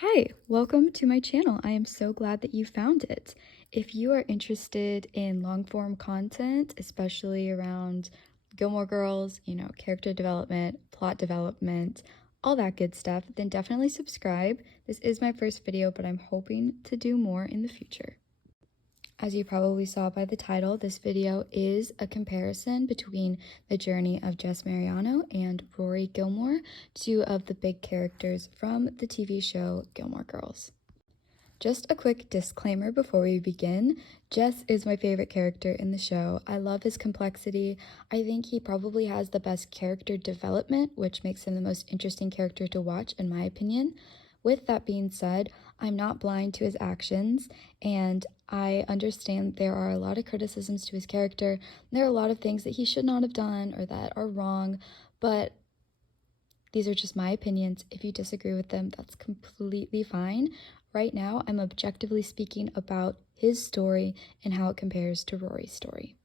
Hi, welcome to my channel. I am so glad that you found it. If you are interested in long form content, especially around Gilmore Girls, character development, plot development, all that good stuff, then definitely subscribe. This is my first video, but I'm hoping to do more in the future. As you probably saw by the title, this video is a comparison between the journey of Jess Mariano and Rory Gilmore, two of the big characters from the TV show Gilmore Girls. Just a quick disclaimer before we begin. Jess is my favorite character in the show. I love his complexity. I think he probably has the best character development, which makes him the most interesting character to watch, in my opinion. With that being said, I'm not blind to his actions, and I understand there are a lot of criticisms to his character. There are a lot of things that he should not have done or that are wrong, but these are just my opinions. If you disagree with them, that's completely fine. Right now, I'm objectively speaking about his story and how it compares to Rory's story.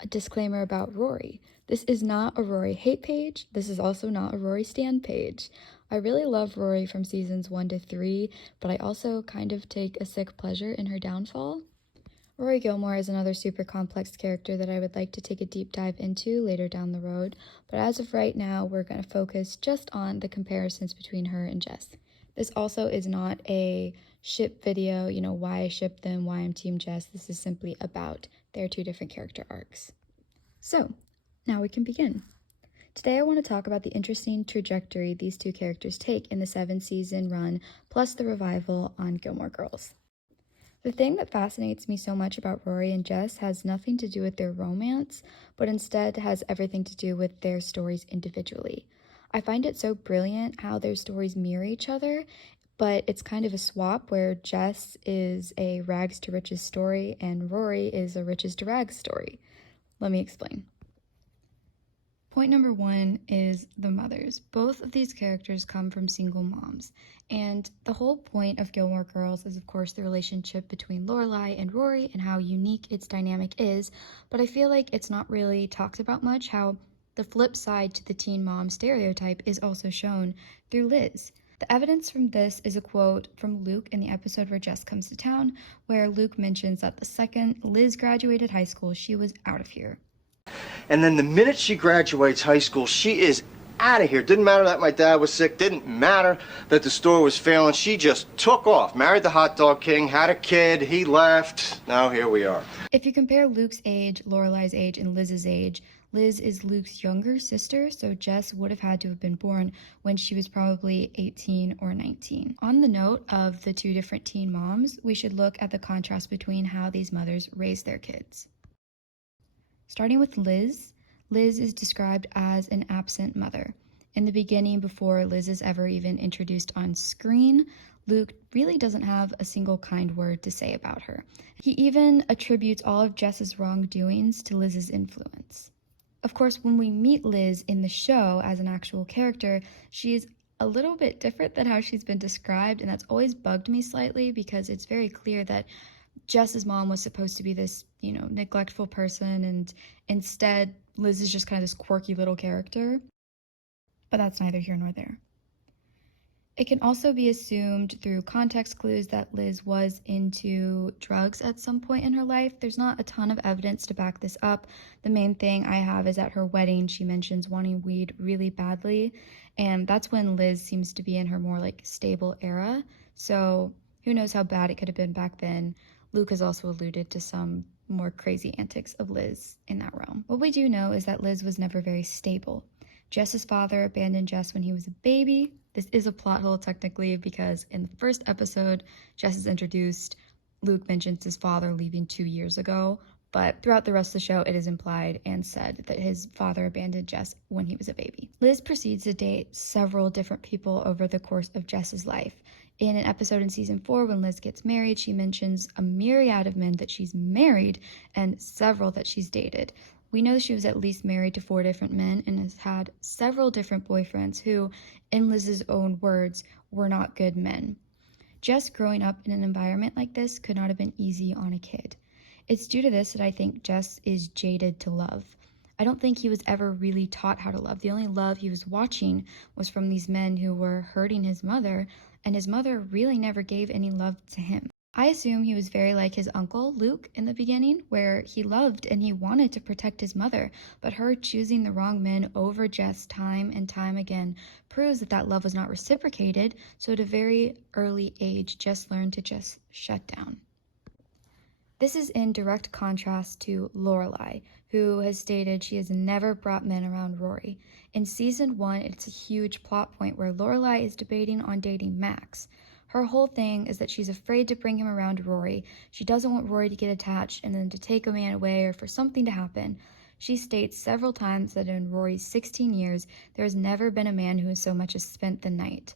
A disclaimer about Rory. This is not a Rory hate page. This is also not a Rory stan page. I really love Rory from seasons 1 to 3, but I also kind of take a sick pleasure in her downfall. Rory Gilmore is another super complex character that I would like to take a deep dive into later down the road, but as of right now, we're going to focus just on the comparisons between her and Jess. This also is not a ship video, why I ship them, why I'm Team Jess. This is simply about their two different character arcs. So, now we can begin. Today I want to talk about the interesting trajectory these two characters take in the 7-season run, plus the revival on Gilmore Girls. The thing that fascinates me so much about Rory and Jess has nothing to do with their romance, but instead has everything to do with their stories individually. I find it so brilliant how their stories mirror each other, but it's kind of a swap where Jess is a rags to riches story and Rory is a riches to rags story. Let me explain. Point number 1 is the mothers. Both of these characters come from single moms, and the whole point of Gilmore Girls is, of course, the relationship between Lorelai and Rory and how unique its dynamic is, but I feel like it's not really talked about much how the flip side to the teen mom stereotype is also shown through Liz. The evidence from this is a quote from Luke in the episode where Jess comes to town, where Luke mentions that the second Liz graduated high school, she was out of here. And then the minute she graduates high school, she is out of here. Didn't matter that my dad was sick. Didn't matter that the store was failing. She just took off. Married the hot dog king, had a kid, he left. Now here we are. If you compare Luke's age, Lorelai's age, and Liz's age, Liz is Luke's younger sister, so Jess would have had to have been born when she was probably 18 or 19. On the note of the two different teen moms, we should look at the contrast between how these mothers raise their kids. Starting with Liz, Liz is described as an absent mother. In the beginning, before Liz is ever even introduced on screen, Luke really doesn't have a single kind word to say about her. He even attributes all of Jess's wrongdoings to Liz's influence. Of course, when we meet Liz in the show as an actual character, she's a little bit different than how she's been described, and that's always bugged me slightly because it's very clear that Jess's mom was supposed to be this, neglectful person, and instead Liz is just kind of this quirky little character. But that's neither here nor there. It can also be assumed through context clues that Liz was into drugs at some point in her life. There's not a ton of evidence to back this up. The main thing I have is at her wedding, she mentions wanting weed really badly, and that's when Liz seems to be in her more stable era. So who knows how bad it could have been back then. Luke has also alluded to some more crazy antics of Liz in that realm. What we do know is that Liz was never very stable. Jess's father abandoned Jess when he was a baby. This is a plot hole technically because in the first episode, Jess is introduced, Luke mentions his father leaving 2 years ago, but throughout the rest of the show, it is implied and said that his father abandoned Jess when he was a baby. Liz proceeds to date several different people over the course of Jess's life. In an episode in season 4, when Liz gets married, she mentions a myriad of men that she's married and several that she's dated. We know she was at least married to 4 different men and has had several different boyfriends who, in Liz's own words, were not good men. Jess growing up in an environment like this could not have been easy on a kid. It's due to this that I think Jess is jaded to love. I don't think he was ever really taught how to love. The only love he was watching was from these men who were hurting his mother, and his mother really never gave any love to him. I assume he was very like his uncle, Luke, in the beginning, where he loved and he wanted to protect his mother, but her choosing the wrong men over Jess time and time again proves that that love was not reciprocated, so at a very early age, Jess learned to just shut down. This is in direct contrast to Lorelai, who has stated she has never brought men around Rory. In season 1, it's a huge plot point where Lorelai is debating on dating Max. Her whole thing is that she's afraid to bring him around Rory. She doesn't want Rory to get attached and then to take a man away or for something to happen. She states several times that in Rory's 16 years, there has never been a man who has so much as spent the night.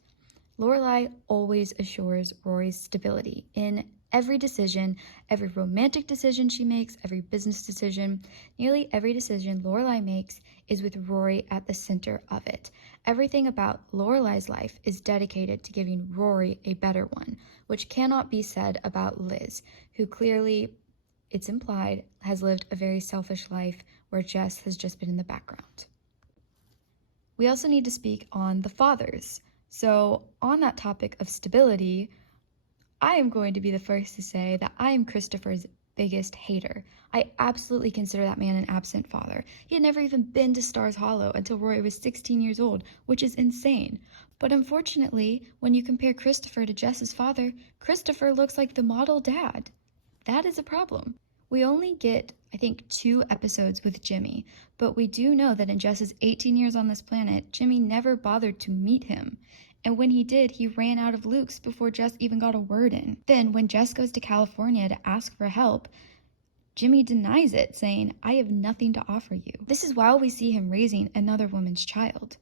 Lorelai always assures Rory's stability in every decision, every romantic decision she makes, every business decision. Nearly every decision Lorelai makes is with Rory at the center of it. Everything about Lorelai's life is dedicated to giving Rory a better one, which cannot be said about Liz, who clearly, it's implied, has lived a very selfish life where Jess has just been in the background. We also need to speak on the fathers. So on that topic of stability, I am going to be the first to say that I am Christopher's biggest hater. I absolutely consider that man an absent father. He had never even been to Stars Hollow until Rory was 16 years old, which is insane. But unfortunately, when you compare Christopher to Jess's father, Christopher looks like the model dad. That is a problem. We only get, I think, 2 episodes with Jimmy, but we do know that in Jess's 18 years on this planet, Jimmy never bothered to meet him. And when he did, he ran out of Luke's before Jess even got a word in. Then, when Jess goes to California to ask for help, Jimmy denies it, saying, "I have nothing to offer you." This is while we see him raising another woman's child.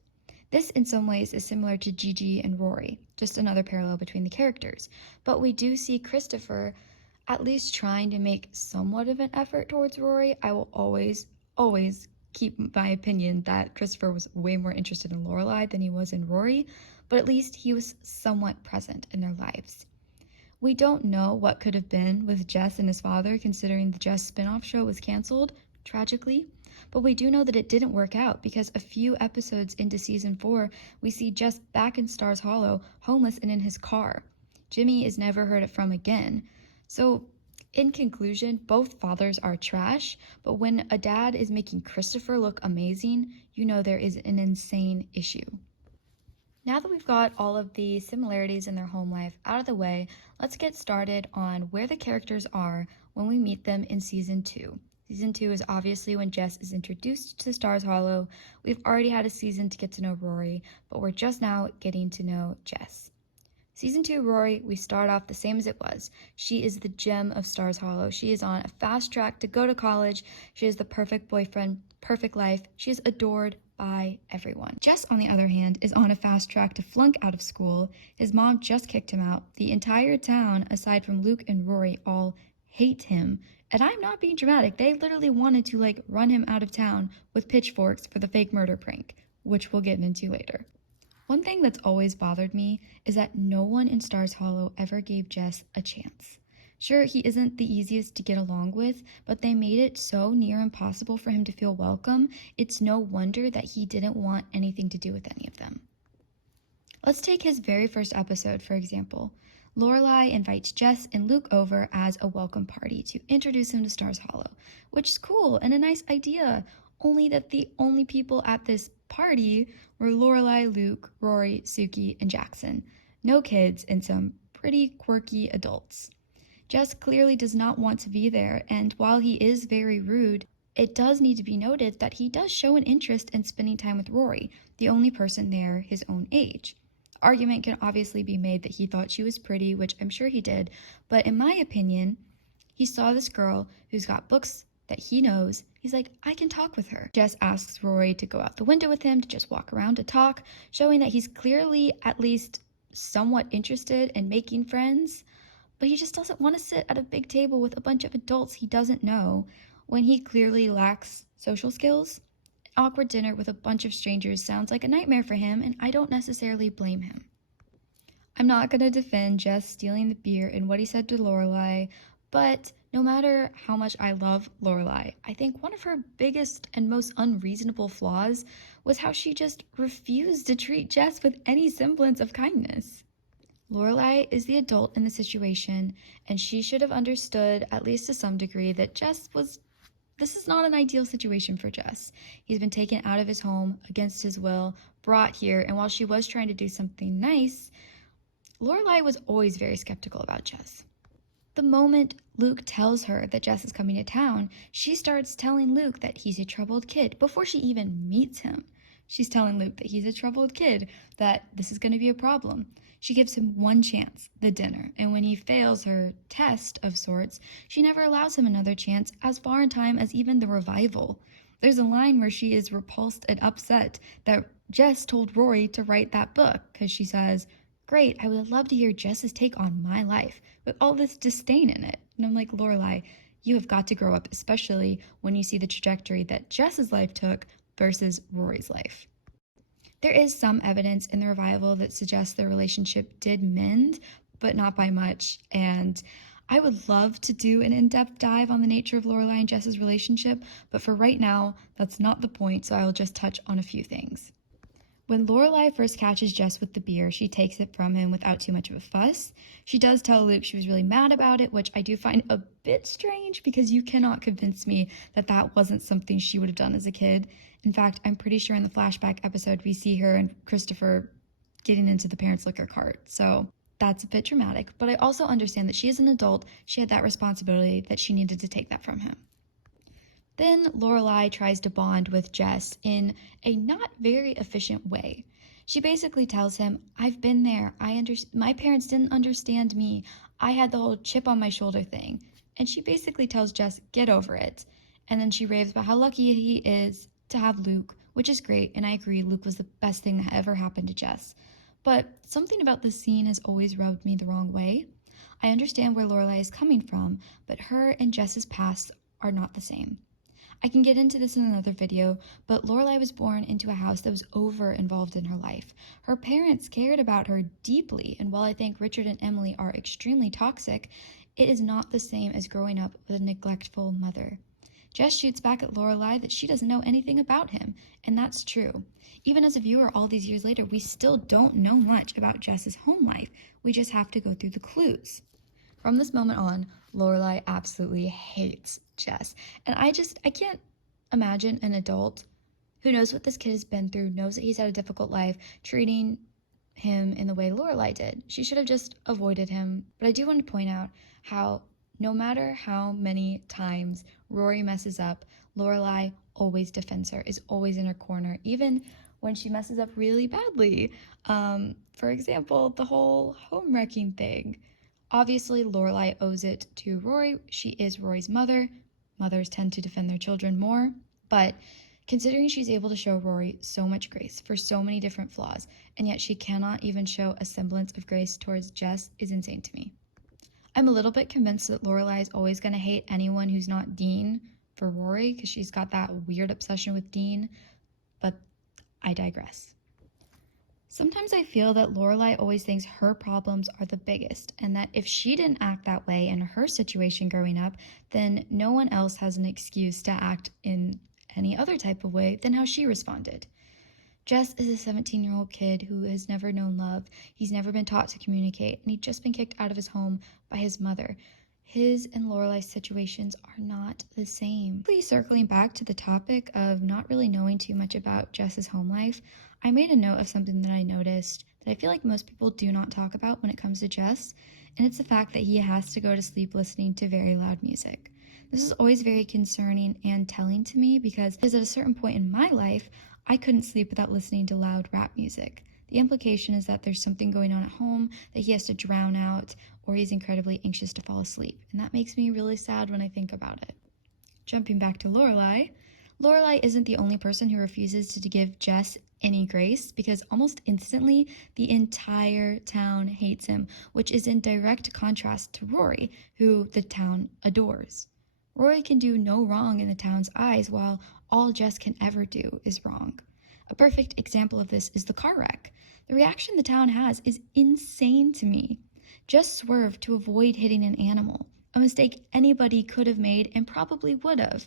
This, in some ways, is similar to Gigi and Rory, just another parallel between the characters. But we do see Christopher at least trying to make somewhat of an effort towards Rory. I will always keep my opinion that Christopher was way more interested in Lorelai than he was in Rory, but at least he was somewhat present in their lives. We don't know what could have been with Jess and his father, considering the Jess spinoff show was canceled, tragically, but we do know that it didn't work out because a few episodes into season 4, we see Jess back in Stars Hollow, homeless and in his car. Jimmy is never heard from again. So, in conclusion, both fathers are trash, but when a dad is making Christopher look amazing, you know there is an insane issue. Now that we've got all of the similarities in their home life out of the way, let's get started on where the characters are when we meet them in Season 2. Season 2 is obviously when Jess is introduced to Stars Hollow. We've already had a season to get to know Rory, but we're just now getting to know Jess. Season 2 Rory, we start off the same as it was. She is the gem of Stars Hollow. She is on a fast track to go to college. She is the perfect boyfriend, perfect life. She is adored by everyone. Jess, on the other hand, is on a fast track to flunk out of school. His mom just kicked him out. The entire town, aside from Luke and Rory, all hate him. And I'm not being dramatic. They literally wanted to run him out of town with pitchforks for the fake murder prank, which we'll get into later. One thing that's always bothered me is that no one in Stars Hollow ever gave Jess a chance. Sure, he isn't the easiest to get along with, but they made it so near impossible for him to feel welcome, it's no wonder that he didn't want anything to do with any of them. Let's take his very first episode, for example. Lorelai invites Jess and Luke over as a welcome party to introduce him to Stars Hollow, which is cool and a nice idea, only that the only people at this party were Lorelai, Luke, Rory, Suki, and Jackson. No kids and some pretty quirky adults. Jess clearly does not want to be there, and while he is very rude, it does need to be noted that he does show an interest in spending time with Rory, the only person there his own age. Argument can obviously be made that he thought she was pretty, which I'm sure he did, but in my opinion, he saw this girl who's got books that he knows. He's like, I can talk with her. Jess asks Rory to go out the window with him to just walk around to talk, showing that he's clearly at least somewhat interested in making friends, but he just doesn't want to sit at a big table with a bunch of adults he doesn't know when he clearly lacks social skills. An awkward dinner with a bunch of strangers sounds like a nightmare for him, and I don't necessarily blame him. I'm not going to defend Jess stealing the beer and what he said to Lorelai, but No matter how much I love Lorelai, I think one of her biggest and most unreasonable flaws was how she just refused to treat Jess with any semblance of kindness. Lorelai is the adult in the situation, and she should have understood, at least to some degree, that this is not an ideal situation for Jess. He's been taken out of his home against his will, brought here, and while she was trying to do something nice, Lorelai was always very skeptical about Jess. The moment Luke tells her that Jess is coming to town, she starts telling Luke that he's a troubled kid before she even meets him. She's telling Luke that he's a troubled kid, that this is going to be a problem. She gives him one chance, the dinner, and when he fails her test of sorts, she never allows him another chance as far in time as even the revival. There's a line where she is repulsed and upset that Jess told Rory to write that book because she says, "Great, I would love to hear Jess's take on my life with all this disdain in it." And I'm like, Lorelai, you have got to grow up, especially when you see the trajectory that Jess's life took versus Rory's life. There is some evidence in the revival that suggests their relationship did mend, but not by much. And I would love to do an in-depth dive on the nature of Lorelai and Jess's relationship, but for right now, that's not the point, so I will just touch on a few things. When Lorelai first catches Jess with the beer, she takes it from him without too much of a fuss. She does tell Luke she was really mad about it, which I do find a bit strange because you cannot convince me that that wasn't something she would have done as a kid. In fact, I'm pretty sure in the flashback episode we see her and Christopher getting into the parents' liquor cart. So that's a bit dramatic, but I also understand that she is an adult. She had that responsibility that she needed to take that from him. Then Lorelai tries to bond with Jess in a not very efficient way. She basically tells him, "I've been there. My parents didn't understand me. I had the whole chip on my shoulder thing." And she basically tells Jess, "Get over it." And then she raves about how lucky he is to have Luke, which is great, and I agree, Luke was the best thing that ever happened to Jess. But something about this scene has always rubbed me the wrong way. I understand where Lorelai is coming from, but her and Jess's pasts are not the same. I can get into this in another video, but Lorelai was born into a house that was over-involved in her life. Her parents cared about her deeply, and while I think Richard and Emily are extremely toxic, it is not the same as growing up with a neglectful mother. Jess shoots back at Lorelai that she doesn't know anything about him, and that's true. Even as a viewer all these years later, we still don't know much about Jess's home life. We just have to go through the clues. From this moment on, Lorelai absolutely hates Jess, and I can't imagine an adult who knows what this kid has been through, knows that he's had a difficult life, treating him in the way Lorelai did. She should have just avoided him. But I do want to point out how no matter how many times Rory messes up, Lorelai always defends her, is always in her corner, even when she messes up really badly. For example, the whole home wrecking thing. Obviously, Lorelai owes it to Rory. She is Rory's mother. Mothers tend to defend their children more. But considering she's able to show Rory so much grace for so many different flaws, and yet she cannot even show a semblance of grace towards Jess, is insane to me. I'm a little bit convinced that Lorelai is always going to hate anyone who's not Dean for Rory because she's got that weird obsession with Dean, but I digress. Sometimes I feel that Lorelai always thinks her problems are the biggest, and that if she didn't act that way in her situation growing up, then no one else has an excuse to act in any other type of way than how she responded. Jess is a 17-year-old kid who has never known love. He's never been taught to communicate, and he'd just been kicked out of his home by his mother. His and Lorelai's situations are not the same. Please, circling back to the topic of not really knowing too much about Jess's home life, I made a note of something that I noticed that I feel like most people do not talk about when it comes to Jess, and it's the fact that he has to go to sleep listening to very loud music. This is always very concerning and telling to me because at a certain point in my life, I couldn't sleep without listening to loud rap music. The implication is that there's something going on at home that he has to drown out, or he's incredibly anxious to fall asleep, and that makes me really sad when I think about it. Jumping back to Lorelai, Lorelai isn't the only person who refuses to give Jess any grace, because almost instantly the entire town hates him, which is in direct contrast to Rory, who the town adores. Rory can do no wrong in the town's eyes, while all Jess can ever do is wrong. A perfect example of this is the car wreck. The reaction the town has is insane to me. Jess swerved to avoid hitting an animal, a mistake anybody could have made and probably would have.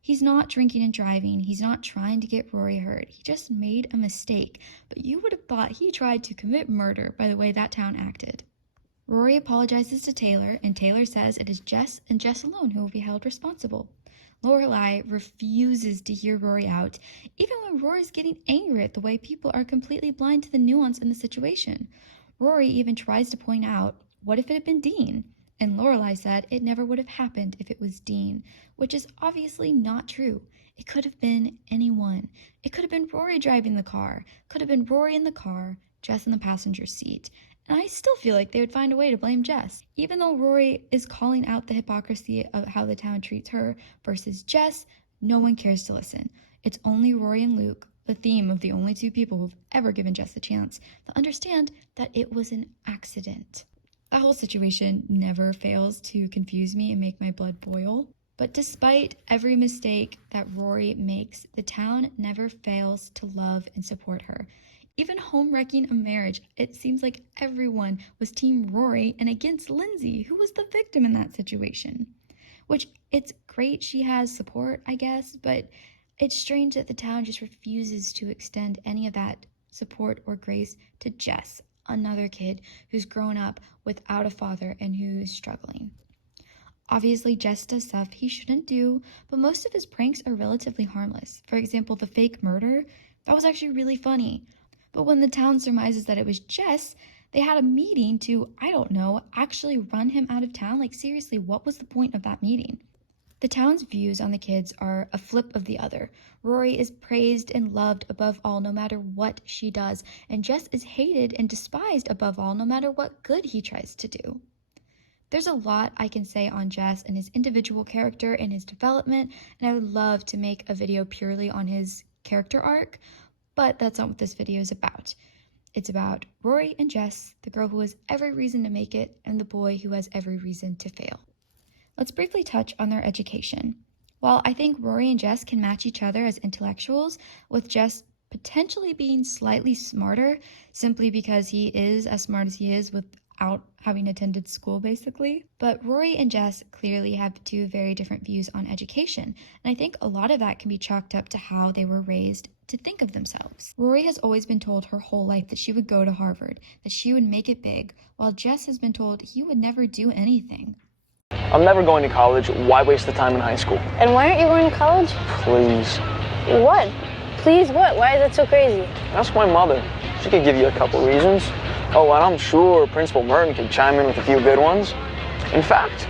He's not drinking and driving. He's not trying to get Rory hurt. He just made a mistake, but you would have thought he tried to commit murder by the way that town acted. Rory apologizes to Taylor, and Taylor says it is Jess and Jess alone who will be held responsible. Lorelai refuses to hear Rory out, even when Rory's getting angry at the way people are completely blind to the nuance in the situation. Rory even tries to point out, what if it had been Dean? And Lorelai said it never would have happened if it was Dean, which is obviously not true. It could have been anyone. It could have been Rory driving the car. Could have been Rory in the car, Jess in the passenger seat. And I still feel like they would find a way to blame Jess. Even though Rory is calling out the hypocrisy of how the town treats her versus Jess, no one cares to listen. It's only Rory and Luke, the theme of the only two people who've ever given Jess a chance, to understand that it was an accident. That whole situation never fails to confuse me and make my blood boil. But despite every mistake that Rory makes, the town never fails to love and support her. Even home wrecking a marriage, it seems like everyone was Team Rory and against Lindsay, who was the victim in that situation. Which, it's great she has support, I guess, but it's strange that the town just refuses to extend any of that support or grace to Jess, another kid who's grown up without a father and who's struggling. Obviously, Jess does stuff he shouldn't do, but most of his pranks are relatively harmless. For example, the fake murder, that was actually really funny. But when the town surmises that it was Jess, they had a meeting to, I don't know, actually run him out of town. Like, seriously, what was the point of that meeting? The town's views on the kids are a flip of the other. Rory is praised and loved above all no matter what she does, and Jess is hated and despised above all no matter what good he tries to do. There's a lot I can say on Jess and his individual character and his development, and I would love to make a video purely on his character arc, but that's not what this video is about. It's about Rory and Jess, the girl who has every reason to make it, and the boy who has every reason to fail. Let's briefly touch on their education. While I think Rory and Jess can match each other as intellectuals, with Jess potentially being slightly smarter simply because he is as smart as he is without having attended school, basically. But Rory and Jess clearly have two very different views on education, and I think a lot of that can be chalked up to how they were raised to think of themselves. Rory has always been told her whole life that she would go to Harvard, that she would make it big, while Jess has been told he would never do anything. I'm never going to college. Why waste the time in high school? And why aren't you going to college? Please. What? Please what? Why is that so crazy? Ask my mother. She could give you a couple reasons. Oh, and I'm sure Principal Merton could chime in with a few good ones. In fact,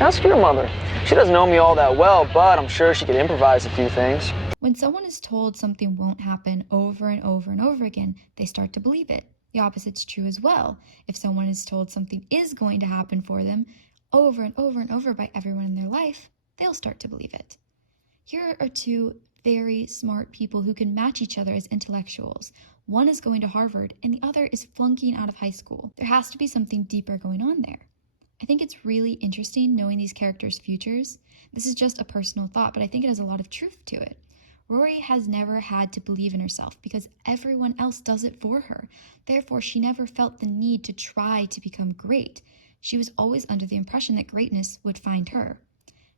ask your mother. She doesn't know me all that well, but I'm sure she could improvise a few things. When someone is told something won't happen over and over and over again, they start to believe it. The opposite's true as well. If someone is told something is going to happen for them over and over and over by everyone in their life, they'll start to believe it. Here are two very smart people who can match each other as intellectuals. One is going to Harvard and the other is flunking out of high school. There has to be something deeper going on there. I think it's really interesting knowing these characters' futures. This is just a personal thought, but I think it has a lot of truth to it. Rory has never had to believe in herself because everyone else does it for her. Therefore, she never felt the need to try to become great. She was always under the impression that greatness would find her.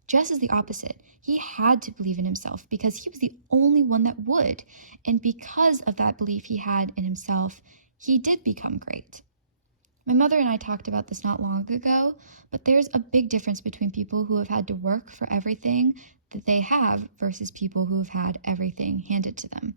Jess is the opposite. He had to believe in himself because he was the only one that would. And because of that belief he had in himself, he did become great. My mother and I talked about this not long ago, but there's a big difference between people who have had to work for everything that they have versus people who have had everything handed to them.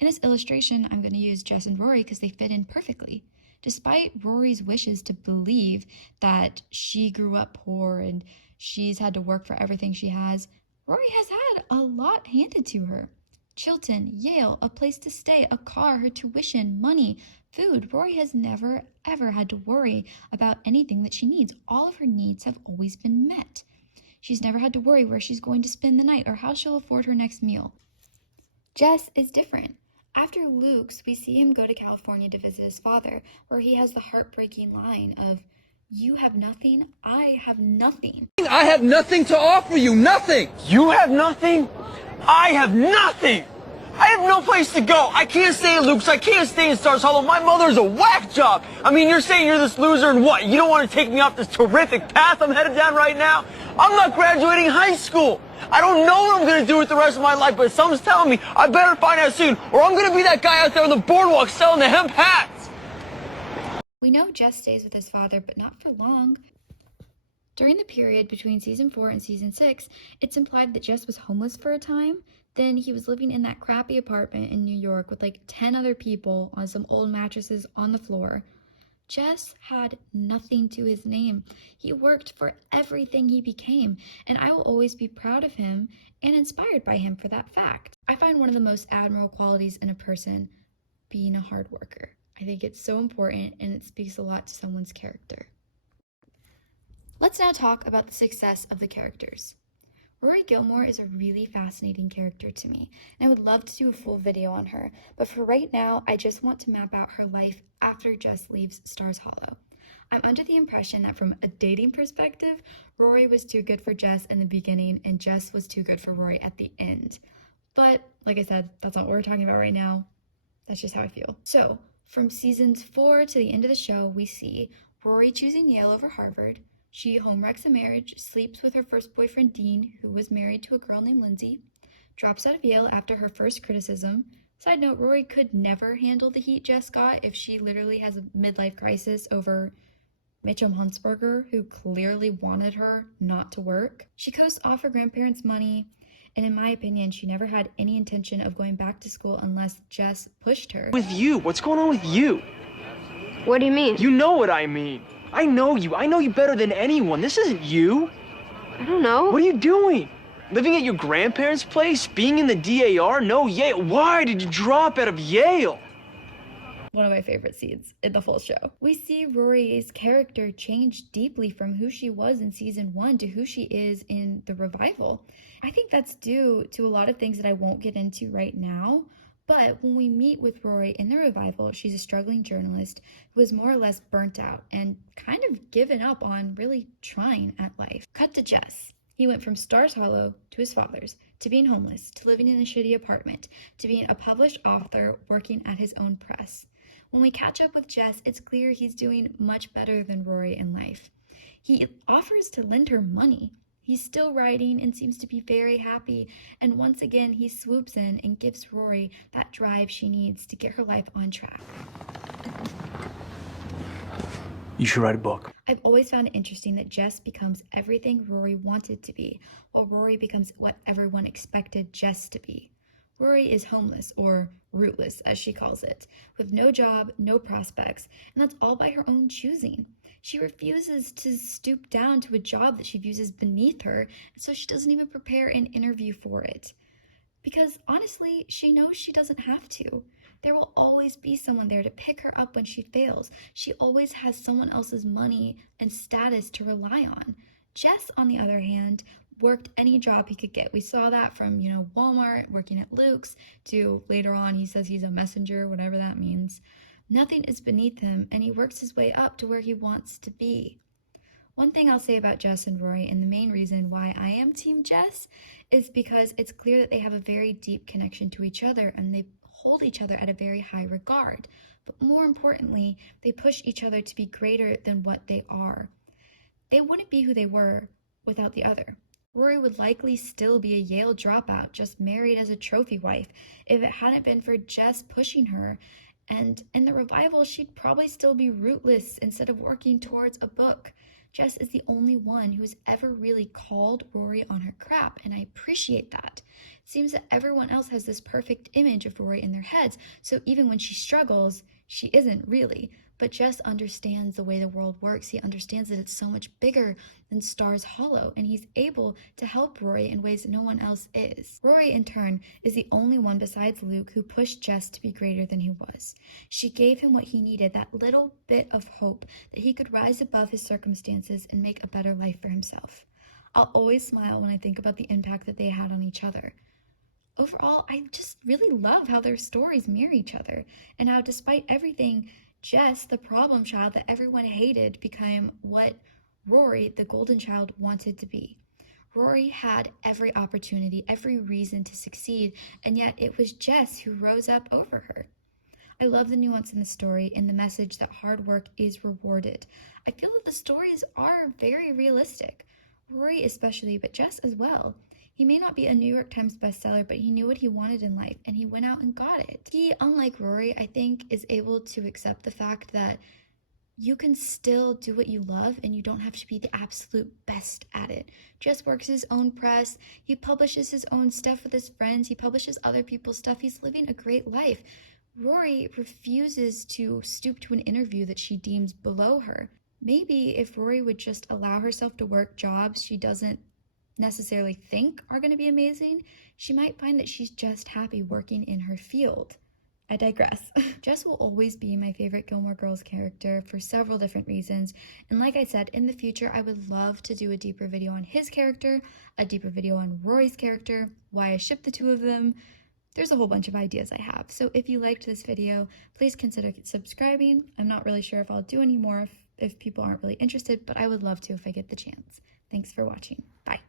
In this illustration, I'm going to use Jess and Rory because they fit in perfectly. Despite Rory's wishes to believe that she grew up poor and she's had to work for everything she has, Rory has had a lot handed to her. Chilton, Yale, a place to stay, a car, her tuition, money, food. Rory has never, ever had to worry about anything that she needs. All of her needs have always been met. She's never had to worry where she's going to spend the night or how she'll afford her next meal. Jess is different. After Luke's, we see him go to California to visit his father, where he has the heartbreaking line of, "You have nothing, I have nothing." I have nothing to offer you, nothing! You have nothing? I have nothing! I have no place to go. I can't stay in Luke's. I can't stay in Stars Hollow. My mother's a whack job. I mean, you're saying you're this loser and what? You don't want to take me off this terrific path I'm headed down right now? I'm not graduating high school. I don't know what I'm going to do with the rest of my life, but something's telling me I better find out soon, or I'm going to be that guy out there on the boardwalk selling the hemp hats. We know Jess stays with his father, but not for long. During the period between season 4 and season 6, it's implied that Jess was homeless for a time. Then he was living in that crappy apartment in New York with like 10 other people on some old mattresses on the floor. Jess had nothing to his name. He worked for everything he became, and I will always be proud of him and inspired by him for that fact. I find one of the most admirable qualities in a person being a hard worker. I think it's so important, and it speaks a lot to someone's character. Let's now talk about the success of the characters. Rory Gilmore is a really fascinating character to me, and I would love to do a full video on her, but for right now, I just want to map out her life after Jess leaves Stars Hollow. I'm under the impression that from a dating perspective, Rory was too good for Jess in the beginning, and Jess was too good for Rory at the end. But, like I said, that's not what we're talking about right now. That's just how I feel. So, from seasons 4 to the end of the show, we see Rory choosing Yale over Harvard. She homewrecks a marriage, sleeps with her first boyfriend Dean, who was married to a girl named Lindsay, drops out of Yale after her first criticism. Side note, Rory could never handle the heat Jess got if she literally has a midlife crisis over Mitchum Huntsberger, who clearly wanted her not to work. She coasts off her grandparents' money, and in my opinion, she never had any intention of going back to school unless Jess pushed her. With you? What's going on with you? What do you mean? You know what I mean. I know you. I know you better than anyone. This isn't you. I don't know. What are you doing? Living at your grandparents' place? Being in the DAR? No, Yale. Why did you drop out of Yale? One of my favorite scenes in the full show. We see Rory's character change deeply from who she was in season 1 to who she is in the revival. I think that's due to a lot of things that I won't get into right now. But when we meet with Rory in the revival, she's a struggling journalist who is more or less burnt out and kind of given up on really trying at life. Cut to Jess. He went from Stars Hollow to his father's, to being homeless, to living in a shitty apartment, to being a published author working at his own press. When we catch up with Jess, it's clear he's doing much better than Rory in life. He offers to lend her money. He's still writing and seems to be very happy, and once again he swoops in and gives Rory that drive she needs to get her life on track. You should write a book. I've always found it interesting that Jess becomes everything Rory wanted to be, while Rory becomes what everyone expected Jess to be. Rory is homeless, or rootless as she calls it, with no job, no prospects, and that's all by her own choosing. She refuses to stoop down to a job that she views as beneath her, and so she doesn't even prepare an interview for it. Because honestly, she knows she doesn't have to. There will always be someone there to pick her up when she fails. She always has someone else's money and status to rely on. Jess, on the other hand, worked any job he could get. We saw that from, Walmart, working at Luke's, to later on he says he's a messenger, whatever that means. Nothing is beneath him, and he works his way up to where he wants to be. One thing I'll say about Jess and Rory, and the main reason why I am Team Jess, is because it's clear that they have a very deep connection to each other, and they hold each other at a very high regard. But more importantly, they push each other to be greater than what they are. They wouldn't be who they were without the other. Rory would likely still be a Yale dropout, just married as a trophy wife, if it hadn't been for Jess pushing her. And in the revival, she'd probably still be rootless instead of working towards a book. Jess is the only one who's ever really called Rory on her crap, and I appreciate that. It seems that everyone else has this perfect image of Rory in their heads, so even when she struggles, she isn't really. But Jess understands the way the world works. He understands that it's so much bigger than Stars Hollow, and he's able to help Rory in ways no one else is. Rory, in turn, is the only one besides Luke who pushed Jess to be greater than he was. She gave him what he needed, that little bit of hope that he could rise above his circumstances and make a better life for himself. I'll always smile when I think about the impact that they had on each other. Overall, I just really love how their stories mirror each other, and how despite everything, Jess, the problem child that everyone hated, became what Rory, the golden child, wanted to be. Rory had every opportunity, every reason to succeed, and yet it was Jess who rose up over her. I love the nuance in the story and the message that hard work is rewarded. I feel that the stories are very realistic. Rory especially, but Jess as well. He may not be a New York Times bestseller, but he knew what he wanted in life and he went out and got it. He, unlike Rory, I think, is able to accept the fact that you can still do what you love and you don't have to be the absolute best at it. Jess works his own press, he publishes his own stuff with his friends, he publishes other people's stuff, he's living a great life. Rory refuses to stoop to an interview that she deems below her. Maybe if Rory would just allow herself to work jobs she doesn't necessarily think are going to be amazing, she might find that she's just happy working in her field. I digress. Jess will always be my favorite Gilmore Girls character for several different reasons, and like I said, in the future I would love to do a deeper video on his character, a deeper video on Rory's character, why I ship the two of them. There's a whole bunch of ideas I have, so if you liked this video, please consider subscribing. I'm not really sure if I'll do any more if people aren't really interested, but I would love to if I get the chance. Thanks for watching. Bye.